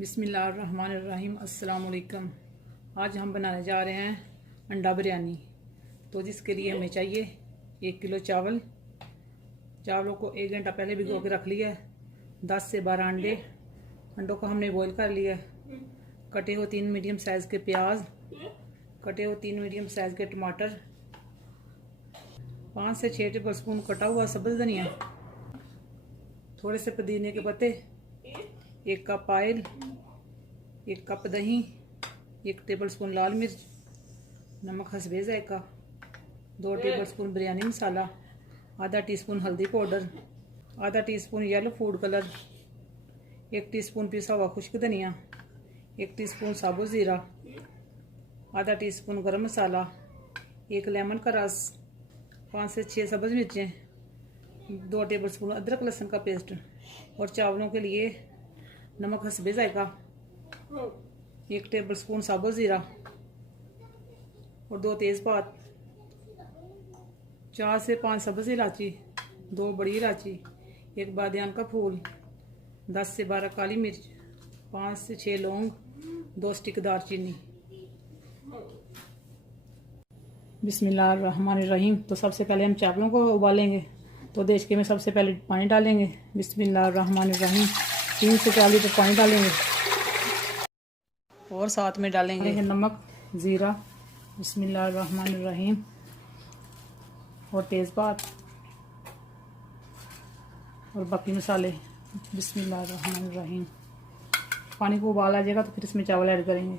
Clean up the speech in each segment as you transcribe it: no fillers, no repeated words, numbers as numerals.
बिस्मिल्लाहिर्रहमानिर्रहीम। अस्सलाम वालेकुम। आज हम बनाने जा रहे हैं अंडा बिरयानी। तो जिसके लिए हमें चाहिए 1 किलो चावल। चावलों को 1 घंटा पहले भिगो के रख लिया। 10 से 12 अंडे। अंडों को हमने बॉईल कर लिया। कटे हुए 3 मीडियम साइज़ के प्याज, कटे हुए 3 मीडियम साइज़ के टमाटर, 5 से 6 टेबल स्पून कटा हुआ सब्ज़ धनिया, थोड़े से पुदीने के पत्ते, 1 कप ऑयल, 1 कप दही, 1 टेबल स्पून लाल मिर्च, नमक हस्बे ज़ायका, 2 टेबल स्पून बिरयानी मसाला, आधा टीस्पून हल्दी पाउडर, आधा teaspoon yellow food colour, 1 teaspoon पिसा हुआ खुश्क धनिया, 1 टीस्पून साबुत ज़ीरा, आधा टीस्पून गरम मसाला, 1 लेमन का रस, 5 से 6 सब्ज़ मिर्चें, 2 टेबल स्पून अदरक लहसुन का पेस्ट और चावलों के लिए नमक हस्बे ज़ायका, 1 टेबल स्पून साबुत ज़ीरा और 2 तेज़पात, 4 से 5 सब्ज़ इलायची, 2 बड़ी इलायची, 1 बादियान का फूल, 10 से 12 काली मिर्च, 5 से 6 लौंग, 2 स्टिक दालचीनी। बिस्मिल्लाहिर्रहमानिर्रहीम। तो सबसे पहले हम चावलों को उबालेंगे। तो देचके में सबसे पहले पानी डालेंगे। बिस्मिल्लाहिर्रहमानिर्रहीम। 3 से 4 लीटर पानी डालेंगे और साथ में डालेंगे नमक, ज़ीरा, बिस्मिल्लाहिर्रहमानिर्रहीम, और तेज़पात और बाकी मसाले। बिस्मिल्लाहिर्रहमानिर्रहीम। पानी को उबाल आ जाएगा तो फिर इसमें चावल ऐड करेंगे।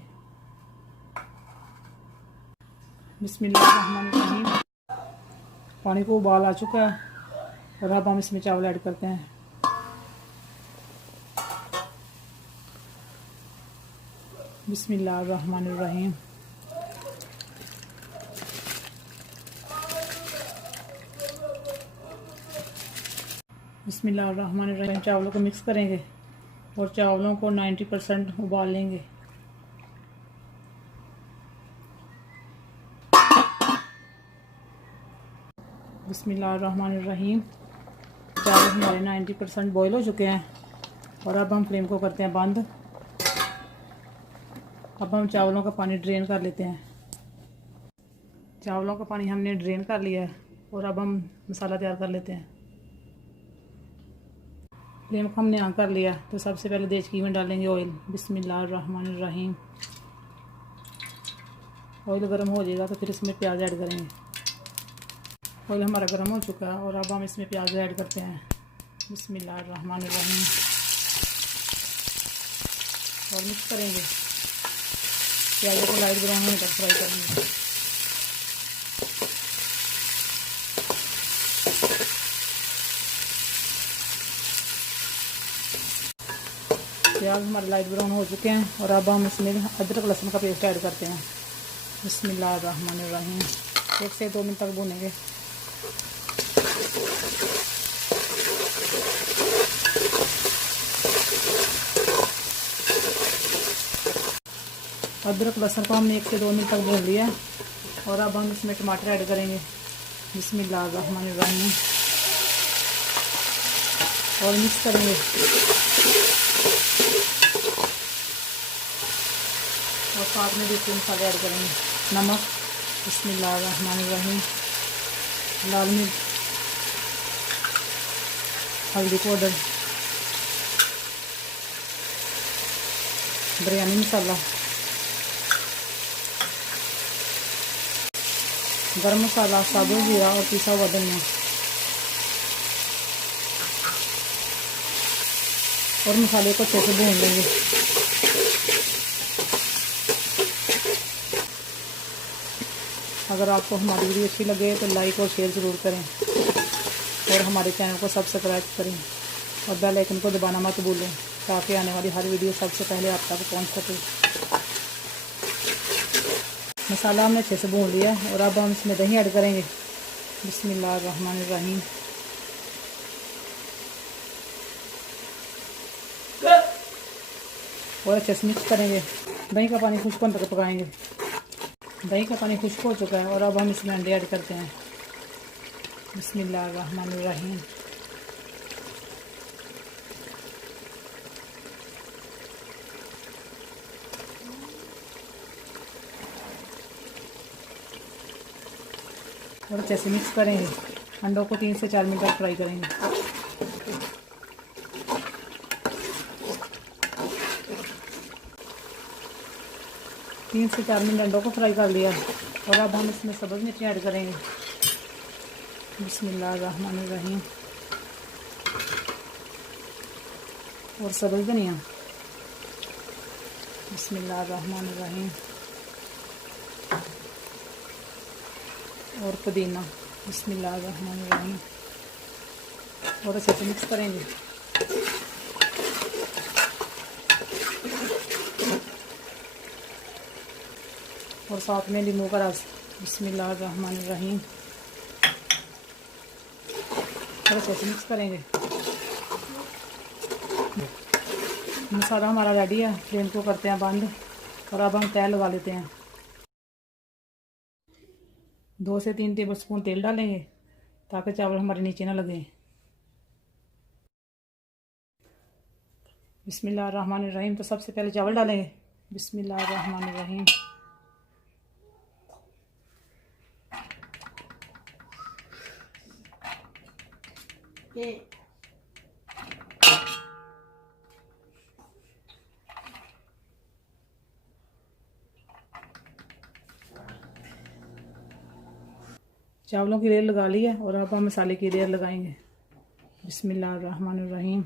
बिस्मिल्लाहिर्रहमानिर्रहीम। पानी को उबाल आ चुका है और अब हम इसमें चावल ऐड करते हैं। बिस्मिल्लाहिर्रहमानिर्रहीम। बिस्मिल्लाहिर्रहमानिर्रहीम। चावलों को मिक्स करेंगे और चावलों को 90% उबाल लेंगे। बिस्मिल्लाहिर्रहमानिर्रहीम। चावल हमारे 90% बॉईल हो चुके हैं और अब हम फ्लेम को करते हैं बंद। अब हम चावलों का पानी ड्रेन कर लेते हैं। चावलों का पानी हमने ड्रेन कर लिया है और अब हम मसाला तैयार कर लेते हैं। फ्लेम को हमने ऑन कर लिया। तो सबसे पहले देचकी में डालेंगे ऑयल। बिस्मिल्लाहिर्रहमानिर्रहीम। ऑयल गर्म हो जाएगा तो फिर इसमें प्याज ऐड करेंगे। ऑयल हमारा गर्म हो चुका है और अब हम इसमें प्याज ऐड करते हैं। बिस्मिल्लाहिर्रहमानिर्रहीम। और मिक्स करेंगे। प्याज़ों को लाइट ब्राउन होने तक फ्राई करेंगे। प्याज हमारे लाइट ब्राउन हो चुके हैं और अब हम इसमें अदरक लहसुन का पेस्ट ऐड करते हैं। बिस्मिल्लाहिर्रहमानिर्रहीम। 1 से 2 मिनट तक भूनेंगे। अदरक लहसुन को हमने 1 से 2 मिनट तक भून लिया और अब हम इसमें टमाटर ऐड करेंगे। बिस्मिल्लाहिर्रहमानिर्रहीम। और मिक्स करेंगे और साथ में दूसरे मसाले ऐड करेंगे। नमक, बिस्मिल्लाहिर्रहमानिर्रहीम, लाल मिर्च, हल्दी पाउडर, बिरयानी मसाला, गरम मसाला, साबुत ज़ीरा और पिसा हुआ धनिया और मसाले को अच्छे से भून लेंगे। अगर आपको हमारी वीडियो अच्छी लगे तो लाइक और शेयर ज़रूर करें और हमारे चैनल को सब्सक्राइब करें और बेल आइकन को दबाना मत भूलें ताकि आने वाली हर वीडियो सबसे पहले आप तक पहुंच सके। मसाला हमने अच्छे से भून लिया और अब हम इसमें दही ऐड करेंगे। बिस्मिल्लाहिर्रहमानिर्रहीम। और अच्छे से मिक्स करेंगे। दही का पानी खुश्क होने तक पकाएंगे। दही का पानी खुश्क हो चुका है और अब हम इसमें अंडे ऐड करते हैं। बिस्मिल्लाहिर्रहमानिर्रहीम। और अच्छे से मिक्स करेंगे। अंडों को 3 से 4 मिनट तक फ्राई करेंगे। 3 से 4 मिनट अंडों को फ्राई कर लिया और अब हम इसमें सब्ज़ मिर्ची ऐड करेंगे। बिस्मिल्लाहिर्रहमानिर्रहीम। और सब्ज़ धनिया। बिस्मिल्लाहिर्रहमानिर्रहीम। और पुदीना। बिस्मिल्लाहिर्रहमानिर्रहीम। और अच्छे से मिक्स करेंगे। और साथ में नींबू का रस। बिस्मिल्लाहिर्रहमानिर्रहीम। और अच्छे से मिक्स करेंगे। मसाला हमारा रेडी है। फ्लेम को करते हैं बंद और अब हम तेल लगा लेते हैं। 2 से 3 टेबलस्पून तेल डालेंगे ताकि चावल हमारे नीचे ना लगे। बिस्मिल्लाहिर्रहमानिर्रहीम। तो सबसे पहले चावल डालेंगे। बिस्मिल्लाहिर्रहमानिर्रहीम। चावलों की लेयर लगा ली है और अब हम मसाले की लेयर लगाएंगे। बिस्मिल्लाहिर्रहमानिर्रहीम।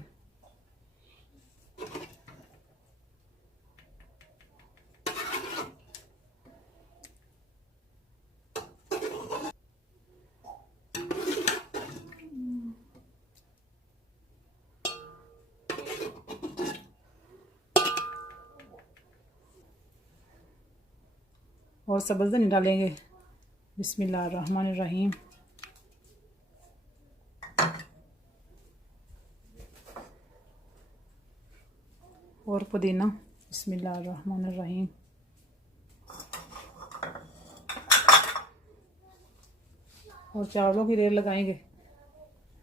और सब्ज़ धनिया डालेंगे। बिस्मिल्लाहिर्रहमानिर्रहीम। और पुदीना। बिस्मिल्लाहिर्रहमानिर्रहीम। और चावलों की लेयर लगाएंगे।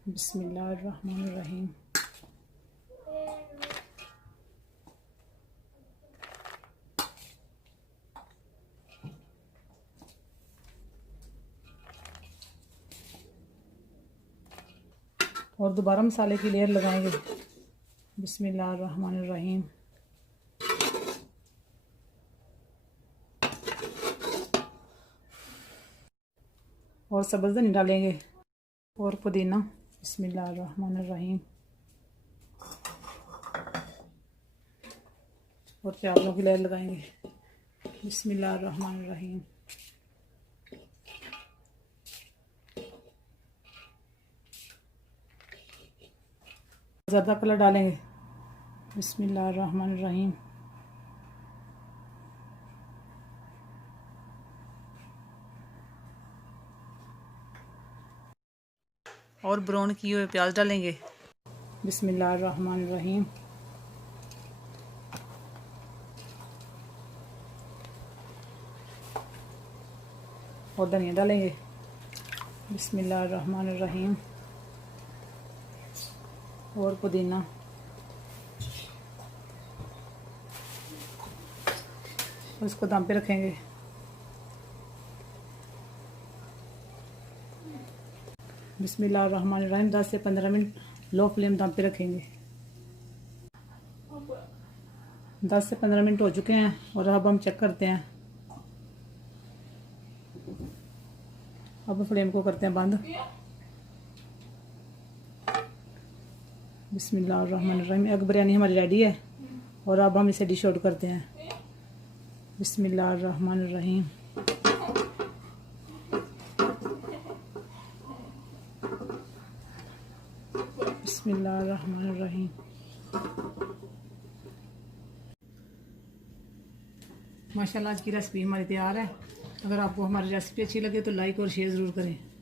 बिस्मिल्लाहिर्रहमानिर्रहीम। और दोबारा मसाले की लेयर लगाएंगे। बिस्मिल्लाहिर्रहमानिर्रहीम। और सब्ज़ धनिया डालेंगे और पुदीना। बिस्मिल्लाहिर्रहमानिर्रहीम। और चावलों की लेयर लगाएंगे। बिस्मिल्लाहिर्रहमानिर्रहीम। ज़्यादा कलर डालेंगे। बिस्मिल्लाहिर्रहमानिर्रहीम। और ब्राउन किए हुए प्याज डालेंगे। बिस्मिल्लाहिर्रहमानिर्रहीम। और धनिया डालेंगे। बिस्मिल्लाहिर्रहमानिर्रहीम। और पुदीना। और इसको दम पे रखेंगे। बिस्मिल्लाहिर्रहमानिर्रहीम। 10 से 15 मिनट लो फ्लेम दम पे रखेंगे। 10 से 15 मिनट हो चुके हैं और अब हम चेक करते हैं। अब फ्लेम को करते हैं बंद। बिस्मिल्लाहिर्रहमानिर्रहीम। एग बिरयानी हमारी रेडी है और अब हम इसे डिश आउट करते हैं। बिस्मिल्लाहिर्रहमानिर्रहीम। बिस्मिल्लाहिर्रहमानिर्रहीम। माशाल्लाह आज की रेसिपी हमारी तैयार है। अगर आपको हमारी रेसिपी अच्छी लगे तो लाइक और शेयर ज़रूर करें।